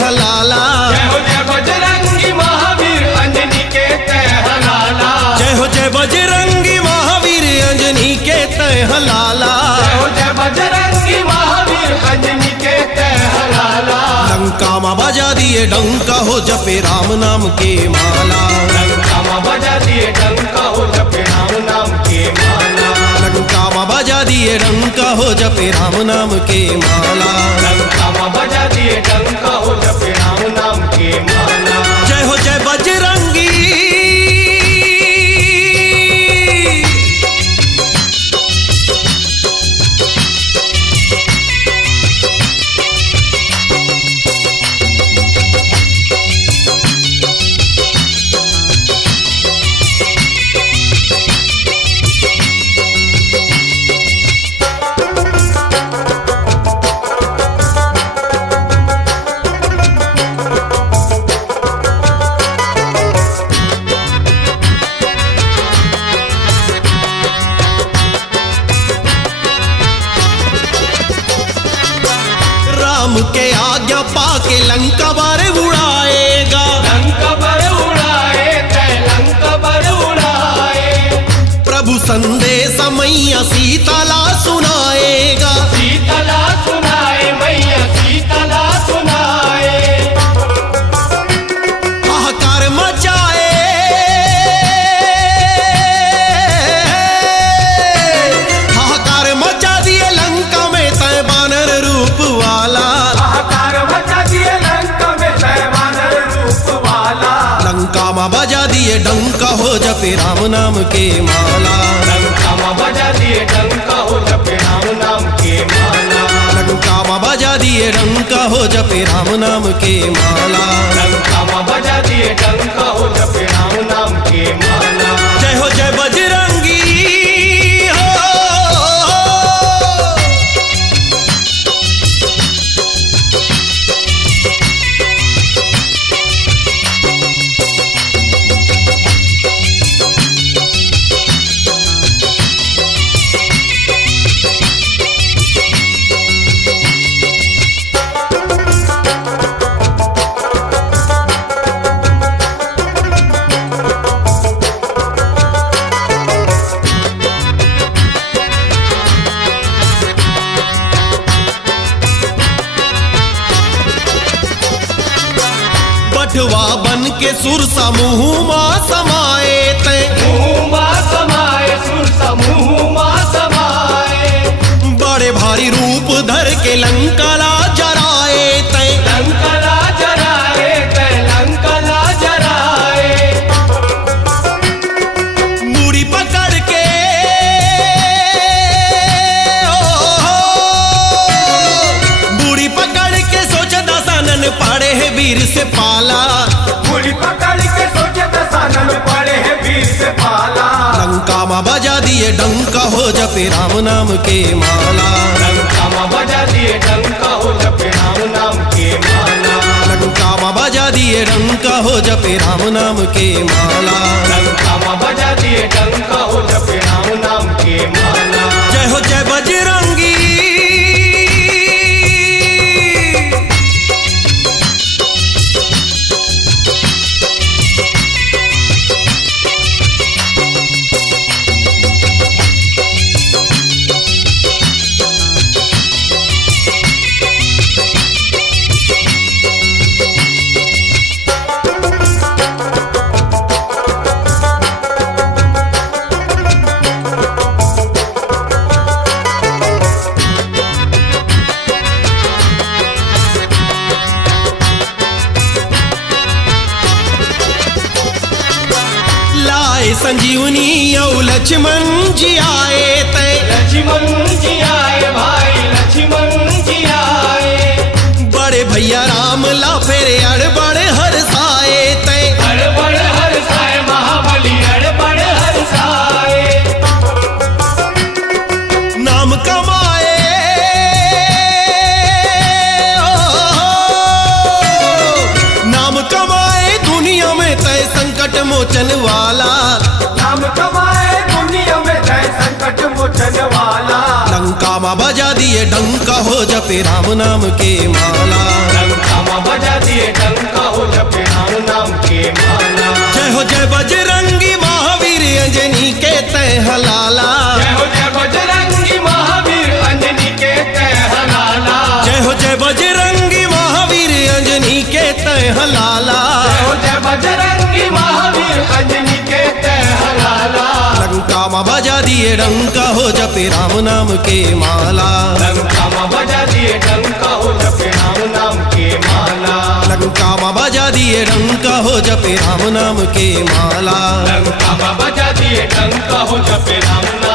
हलाला। जय हो जय बजरंगी महावीर अंजनी के तय हलाला। जय हो जय बजरंगी महावीर अंजनी के तय हलाला। जय हो जय बजरंगी महावीर अंजनी के तय हलाला। लंका माँ बजा दिए डंका हो जपे राम नाम के माला। लंका माँ बजा दिए डंका हो जपे राम नाम के माला। लंका माँ बजा दिए डंका हो जपे राम नाम के माला। लंका माँ बजा दिए डंका हो जपे राम नाम के माला। जय हो जय बजरंगी। राम के आज्ञा पाके लंका बारे उड़ाएगा। लंका पर उड़ाए तय लंका पर उड़ाए। प्रभु संदेश मैया सीताला सुनाएगा। सीतला सुनाए मैया सीतला सुनाए। हाहाकार मचाए। हाहाकार मचा दिए लंका में तय बानर रूप वाला। हाहाकार मचा दिए लंका में तय वानर रूप वाला। लंका माँ बजा दिए डंका हो जपे राम नाम के माला। लंका माँ बजा दिए डंका हो जपे राम नाम के माला। लंका माँ बजा दिए डंका हो जपे राम नाम के माला। लंका माँ बजा दिए डंका हो जपे राम नाम के माला। जय हो जय बजरंगी हो। बटवा बन के सुर समूह माँ समाए तय। मुँह माँ समाए सुर समूह माँ समाए। बड़े भारी रूप धर के लंकाला जराए तय। लंकला जराए तय लंकला जराए। मूड़ी पकड़ के मूड़ी पकड़ के सोच दसानन पड़े है वीर से पाला। मुड़ी पकड़ के सोचे दसानन पड़े हैं वीर से पाला। लंका माँ बजा दिए डंका हो जपे राम नाम के माला। लंका माँ बजा दिए डंका हो जपे राम नाम के माला। लंका माँ बजा दिए डंका हो जपे राम नाम के माला। लंका माँ बजा दिए डंका हो जपे राम नाम के माला। जय हो जय बजरंगी। संजीवनी यौ लक्ष्मण जी आए तय। लक्ष्मण जी आए भाई लक्ष्मण जी आए। बड़े भैया राम ला फेरे अड़बड़ हरसाए तय। अड़बड़ हरसाए महाबली अड़बड़ हरसाए। नाम कमाए नाम कमाए दुनिया में तय संकट मोचन वाला। नाम कमाए दुनिया में जय संकट मोचन वाला। लंका माँ बजा दिए डंका हो जपे राम नाम के माला। लंका माँ बजा में बजा दिए डंका हो जपे राम नाम के माला लंका में बजा दिए डंका हो जपे राम नाम के माला लंका में बजा दिए डंका हो जपे राम नाम के माला लंका में बजा दिए डंका हो जपे राम नाम